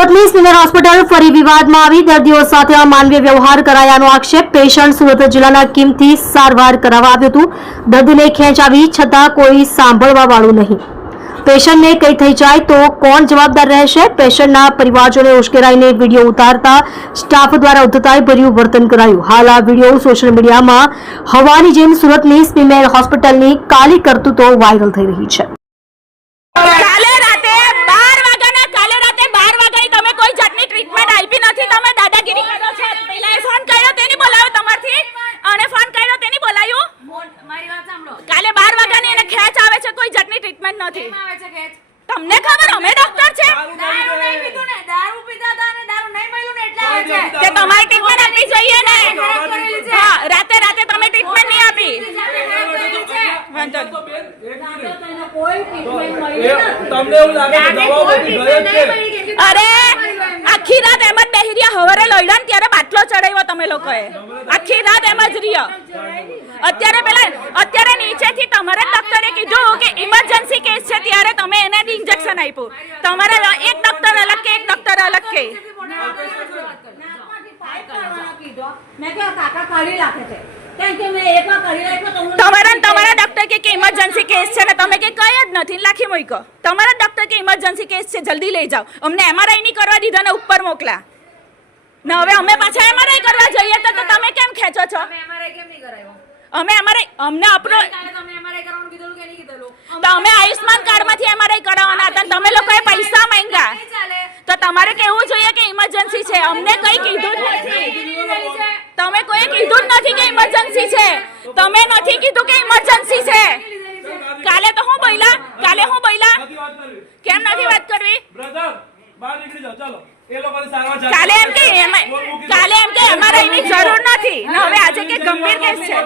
સુરતની civil hospital ફરી વિવાદમાં આવી દર્દીઓ સાથે અમાનવીય વ્યવહાર કરાયાનો આક્ષેપ પેશન્ટ સુરત જિલ્લાના કિમથી સારવાર કરાવવા આવ્યું હતું દર્દીને ખેંચાવી છતાં કોઈ સાંભળવા વાળું નહીં પેશન્ટને કંઈ થઈ જાય તો કોણ જવાબદાર રહેશે પેશન્ટના પરિવારજનોને ઉશ્કેરાઈને વિડીયો ઉતારતા સ્ટાફ દ્વારા ઉદ્ધતાઈ ભર્યું વર્તન કરાયું હાલ આ વિડીયો સોશિયલ મીડિયામાં હવાની જેમ સુરતની સિવિલ હોસ્પિટલની કાલી કરતૂતો વાયરલ થઈ રહી છે। તમને ખબર અમે ડોક્ટર છે દારૂ નહીં પીધું ને દારૂ પીતા હતા ને દારૂ નહીં મળ્યું ને એટલે આવે છે તે તમારી ટ્રીટમેન્ટ આપવી જોઈએ ને હા રાતે તમે ટ્રીટમેન્ટ નહીં આપી વાંધો કોઈ ટ્રીટમેન્ટ મળી તમને એવું લાગે દવાઓ બધી ગયે છે અરે આખી રાત એમ જ બેહી રહ્યા હવારે લઈડાન ત્યારે બાટલો ચડાવ્યો તમે લોકોએ આખી રાત એમ જ રહ્યા અત્યારે નીચેથી તમારા ડોક્ટરે કીધું કે ઇમરજન્સી કેસ છે ત્યારે તમે એને ઇન્જેક્શન આપ્યું તમારા એક ડોક્ટર અલગ કે એક ડોક્ટર અલગ કે મેં કે કાકા કરી રાખે છે કારણ કે મેં એકવાર કરી રાખ્યો તો તમારા ડોક્ટર કે ઇમરજન્સી કેસ છે ને તમે કે કઈ જ નથી લાખી મોઈકો તમારા ડોક્ટર કે ઇમરજન્સી કેસ છે જલ્દી લઈ જાઓ અમને એમઆરઆઈ ની કરવા દીધા ને ઉપર મોકલા ને હવે અમે પાછા એમઆરઆઈ કરવા જઈએ તો તમે કેમ ખેંચો છો એમઆરઆઈ કેમ નહીં કરાયો અમે એમઆરઆઈ અમને આપણો તમે એમઆરઆઈ કરવાનું કીધું કે નહીં કીધું તો અમે આયુષ્માન કાર્ડમાંથી એમઆરઆઈ કરાવવાના હતા તમે લોકોએ પૈસા માંગ્યા તો તમારે કેવું જોઈએ કે ઇમરજન્સી છે અમને કઈ કીધું જ નથી તમે કોઈ કીધું જ નથી કે ઇમરજન્સી છે તમે નથી કીધું કે ઇમરજન્સી છે કાલે હું બોલ્યા કેમ નથી વાત કરવી કાલે એમ કે એમઆરઆઈ ની જરૂર નથી ને હવે આજે કે ગંભીર કેસ છે।